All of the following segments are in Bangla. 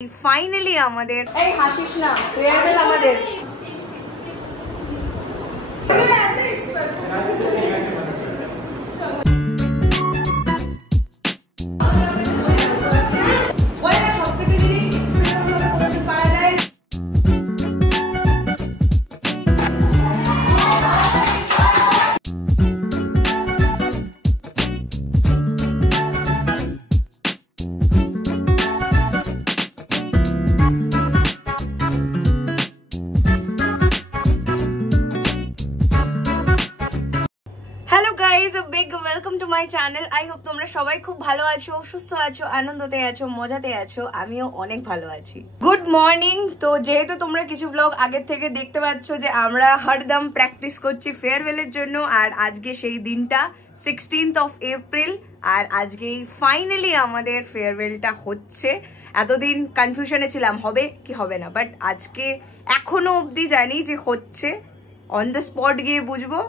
ফাইনালি আমাদের এই হাসিস না ফেয়ারওয়েল আমাদের তোমরা সবাই খুব ভালো আছো, সুস্থ আছো, আনন্দতে আছো, মজাতে আছো। আমিও অনেক ভালো আছি। Good morning. তো যেহেতু তোমরা কিছু ব্লগ আগের থেকে দেখতে পাচ্ছ যে আমরা হরদম প্র্যাকটিস করছি ফেয়ারওয়েলের জন্য, আর আজকে সেই দিনটা 16th of April, আর আজকে ফাইনালি আমাদের ফেয়ারওয়েলটা হচ্ছে। এতদিন কনফিউশনে ছিলাম হবে কি হবে না, বাট আজকে এখনো অবধি জানি যে হচ্ছে। অন দ্য স্পট গিয়ে বুঝবো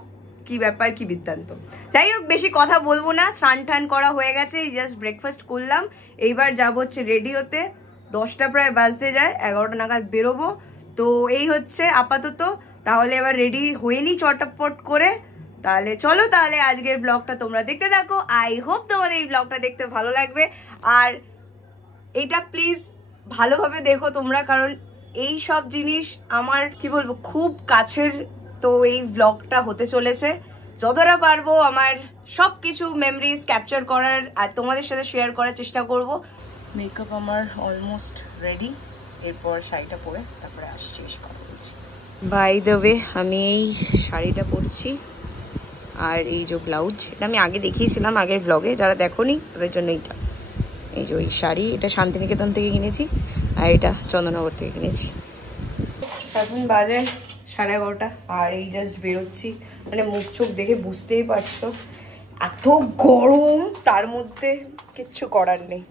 কি ব্যাপার কি বৃত্তান্ত। যাই হোক বেশি কথা বলবো না, স্নান টান করা হয়ে গেছে, জাস্ট ব্রেকফাস্ট করলাম। এইবার যাবো হচ্ছে রেডি হতে। 10টা প্রায় বাজতে যায়, 11টা নাগাদ বেরোবো। তো এই হচ্ছে আপাতত। তাহলে এবার রেডি হয়ে নি চটপট করে। তাহলে চলো, তাহলে আজকের ব্লগটা তোমরা দেখতে থাকো। আই হোপ তোমাদের এই ব্লগটা দেখতে ভালো লাগবে, আর এইটা প্লিজ ভালোভাবে দেখো তোমরা, কারণ এই সব জিনিস আমার কি বলবো খুব কাছের। তো এই ব্লগটা হতে চলেছে, যতটা পারবো আমার সবকিছু মেমরিজ ক্যাপচার করার আর তোমাদের সাথে শেয়ার করার চেষ্টা করব। মেকআপ আমার অলমোস্ট রেডি, এরপর শাড়িটা পরে তারপরে আসছি, এসে কথা বলছি। বাই দ্য ওয়ে, আমি এই শাড়িটা পরছি আর এই যে ব্লাউজ, এটা আমি আগে দেখিয়েছিলাম আগের ব্লগে, যারা দেখোনি তাদের জন্য এইটা। এই যে এই শাড়ি, এটা শান্তিনিকেতন থেকে কিনেছি, আর এটা চন্দননগর থেকে কিনেছি। এখন বাজে 11:30, আর এই জাস্ট বেরোচ্ছি। মানে মুখ চোখ দেখে বুঝতেই পারছো এত গরম, তার মধ্যে কিচ্ছু করার নেই।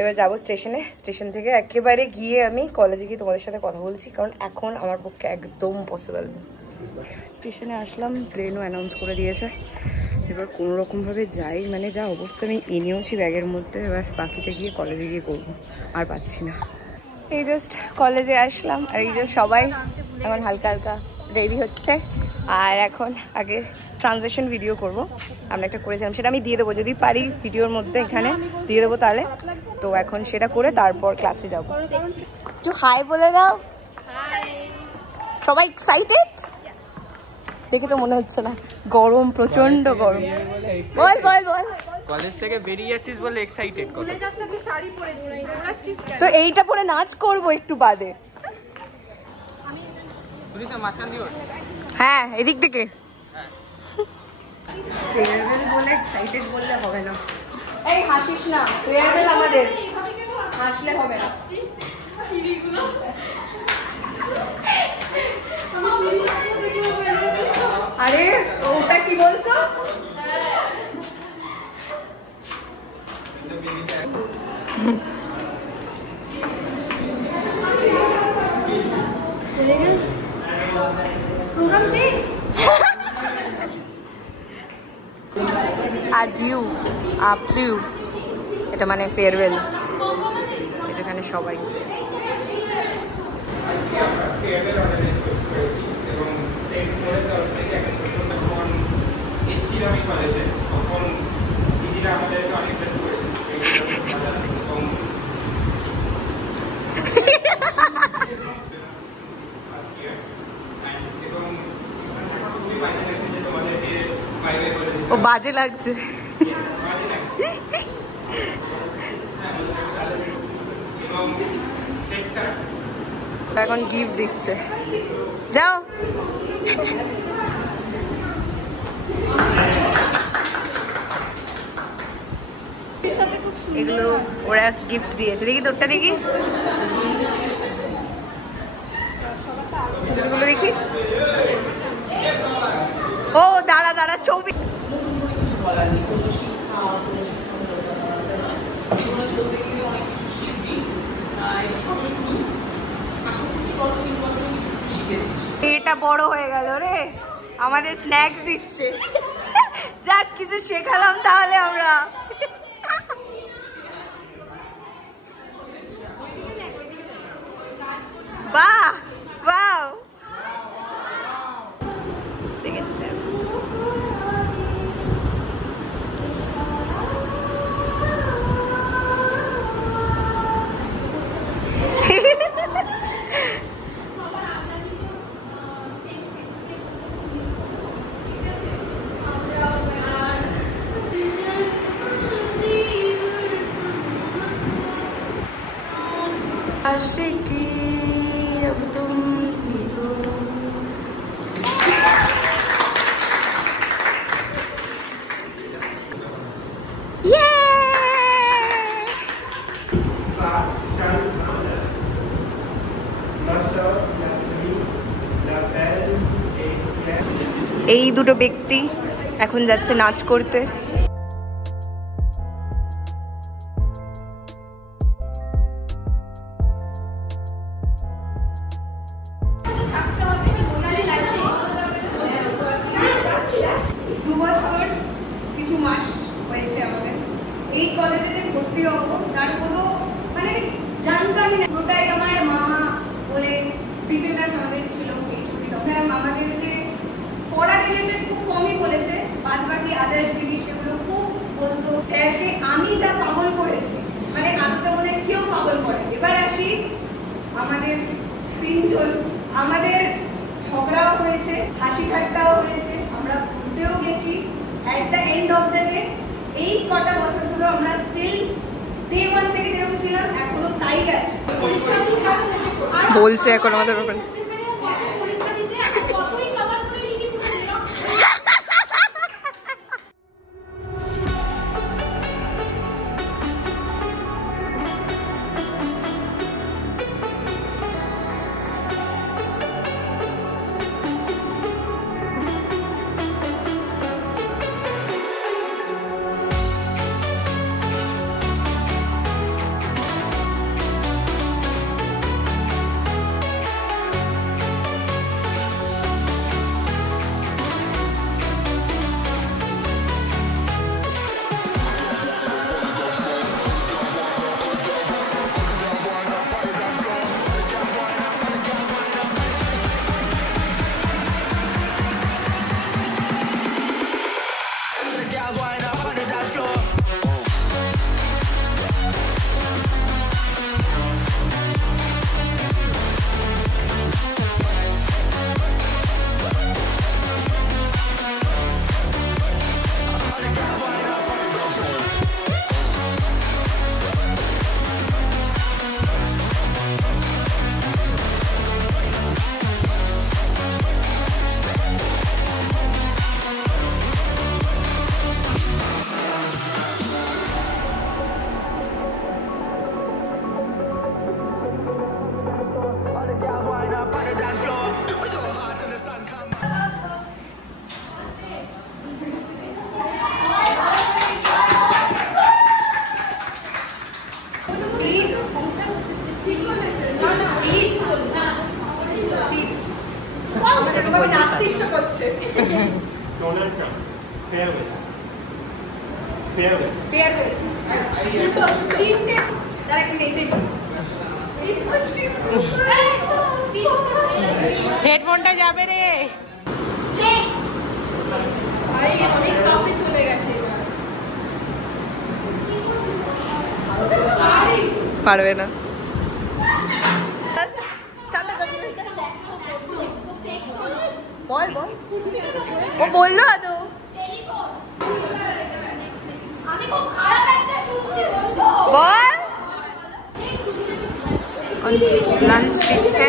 এবার যাবো স্টেশনে, স্টেশন থেকে একেবারে গিয়ে আমি কলেজে গিয়ে তোমাদের সাথে কথা বলছি, কারণ এখন আমার পক্ষে একদম পসিবল না। স্টেশনে আসলাম, ট্রেনও অ্যানাউন্স করে দিয়েছে। এবার কোনো রকমভাবে যাই, মানে যা অবস্থা আমি এনেওছি ব্যাগের মধ্যে, এবার বাকিতে গিয়ে কলেজে গিয়ে করবো, আর পাচ্ছি না। এই জাস্ট কলেজে আসলাম, আর এই যে সবাই এখন হালকা হালকা রেডি হচ্ছে। আর এখন আগে ট্রানজিশন ভিডিও করব, আমরা একটা করেছিলাম, সেটা আমি দিয়ে দেবো যদি পারি ভিডিওর মধ্যে, এখানে দিয়ে দেবো তাহলে। তো এখন সেটা করে তারপর ক্লাসে যাব। একটু হাই বলে দাও। সবাই এক্সাইটেড দেখে তো মনে হচ্ছে না, গরম প্রচন্ড গরম। বল বল বল। কলেজ থেকে বেরিয়ে যাচ্ছিস বলে এক্সাইটেড কত। তো এইটা পরে নাচ করব একটু বাদে। হ্যাঁ এদিক থেকে। ফেয়ারওয়েল বলে এক্সাইটেড বললে হবে না। এই হাসিস না, ফেয়ারওয়েল আমাদের, হাসলে হবে না। আরে ওটা কি বলতো, adieu aplu, এটা মানে ফেয়ারওয়েল, যেখানে সবাই ও বাজে লাগছে। এখন গিফট দিচ্ছে, যাও। এগুলো ওরা গিফট দিয়েছে, দেখি তোরটা দেখি, দেখি। ও দাঁড়া দাঁড়া, ছবি। এটা বড় হয়ে গেল রে, আমাদের স্ন্যাক্স দিচ্ছে। যাক কিছু শেখালাম তাহলে আমরা। आशिकी अब तुम ही हो। এই দুটো ব্যক্তি এখন যাচ্ছে নাচ করতে। কিছু মাস হয়েছে আমাদের এই কলেজে যে ভর্তি হবো তার কোনো মানে জানকারি নেই। ওটাই আমার মামা বলে বিপিন ম্যাম আমাদের ছিল এই ছুটি, তখন আমাদেরকে পড়া রিলেটেড খুব কমই বলেছে, বাদ বাকি আদার্স জিনিস সেগুলো খুব বলতো। স্যারকে আমি যা পাগল করেছি মানে আদতে মনে কেউ পাগল করে। এবার আসি আমাদের তিনজন, আমাদের ঝগড়াও হয়েছে, হাসি ঠাট্টাও হয়েছে, আমরা ঘুরতেও গেছি। At the end of the day এই কটা বছর ধরে আমরা স্টিল ডে ওয়ান থেকে যেরকম ছিলাম এখনো তাই গেছে। বলছে এখন আমাদের ব্যাপারে হেডফোনটা যাবে রে। চলে গেছে পারবে না। বল বল, ও বললো তো বল। লাঞ্চ দিচ্ছে,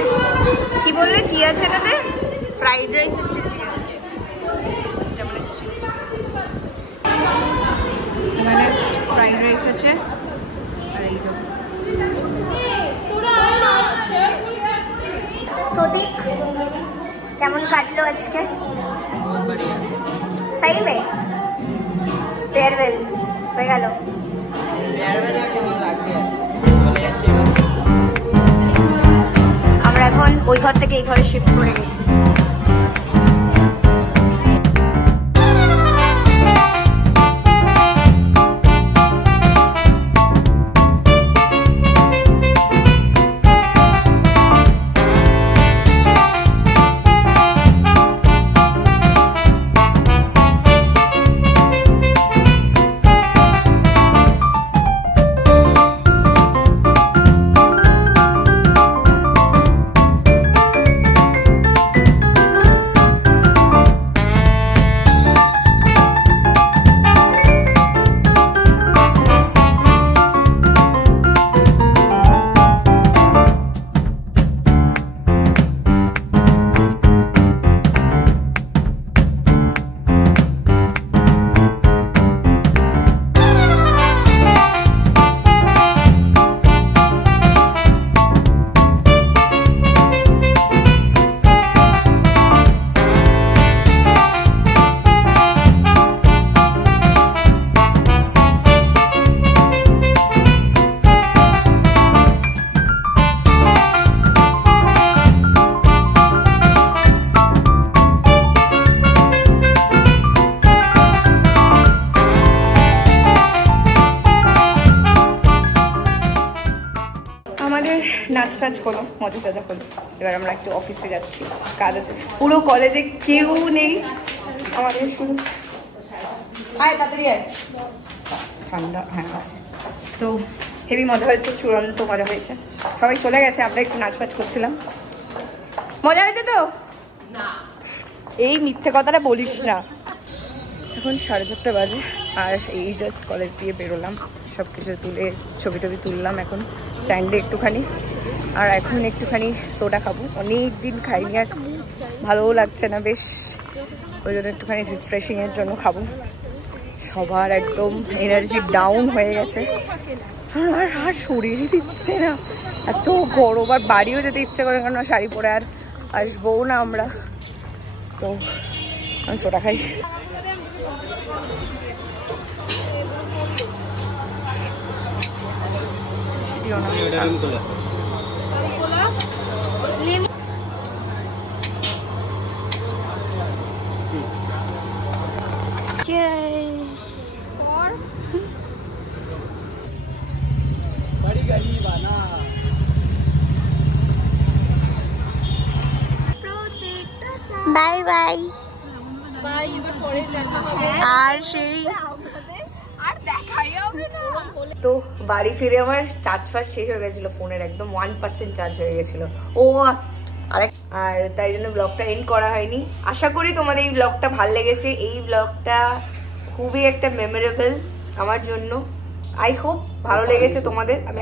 কি বললে কি আছে এটাতে? ফ্রাইড রাইস হচ্ছে, মানে ফ্রাইড রাইস আছে আর এই তো। প্রতীক কেমন কাটলো আজকে? सही में फेयरवेल হয়ে গেল। আমরা এখন ওই ঘর থেকে এই ঘরে শিফট করে গেছি। আমাদের নাচ টাচ হলো, মজা টজা হলো। এবার আমরা একটু অফিসে যাচ্ছি, কাজ আছে। পুরো কলেজে কেউ নেই আমাদের, শুধু আয় তাড়াতাড়ি আয়। ঠান্ডা হ্যাঁ আছে। তো হেভি মজা হয়েছে, চূড়ান্ত মজা হয়েছে। সবাই চলে গেছে, আমরা একটু নাচ ফাচ করছিলাম। মজা হয়েছে তো? এই মিথ্যে কথাটা বলিস না। এখন 4:30 বাজে, আর এই জাস্ট কলেজ দিয়ে বেরোলাম, সব কিছু তুলে ছবি টবি তুললাম এখন স্ট্যান্ডে একটুখানি। আর এখন একটুখানি সোডা খাবো, অনেক দিন খাইনি আর ভালোও লাগছে না বেশ, ওই জন্য একটুখানি রিফ্রেশিংয়ের জন্য খাবো। সবার একদম এনার্জি ডাউন হয়ে গেছে, আর শরীরই দিচ্ছে না, এত গরম। আর বাড়িও যেতে ইচ্ছে করে, কারণ শাড়ি পরে আর আসবো না আমরা। তো আমি সোডা খাই। Bye bye. আর সেই তো বাড়ি ফিরে আমার চার্জ ফার্জ শেষ হয়ে গেছিল ফোনের, একদম 1% চার্জ হয়ে গেছিল। আর তাই জন্য ব্লগটা এন্ড করা হয়নি। আশা করি তোমাদের এই ব্লগটা ভালো লেগেছে। এই ব্লগটা খুবই একটা মেমোরেবল আমার জন্য। আই হোপ ভালো লেগেছে তোমাদের। আমি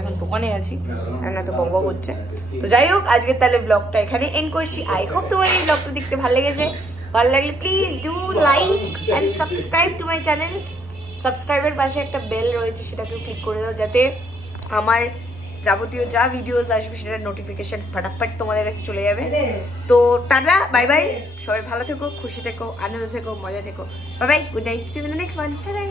এখন দোকানে আছি, না তো বকবক হচ্ছে। তো যাই হোক, আজকে তাহলে ব্লগটা এখানে এন্ড করছি। আই হোপ তোমাদের এই ব্লগটা দেখতে ভালো লেগেছে। ভালো লাগলে please do like and subscribe to my channel. সাবস্ক্রাইবের পাশে একটা বেল রয়েছে, সেটাকেও ক্লিক করে দাও, যাতে আমার যাবতীয় যা ভিডিওস আসবে সেটার নোটিফিকেশন ফটাফট তোমাদের কাছে চলে যাবে। তো টাটা, বাই বাই। সবাই ভালো থেকো, খুশি থেকো, আনন্দ থেকো, মজা থেকো। Bye bye, good night, see you in the next one. Bye by.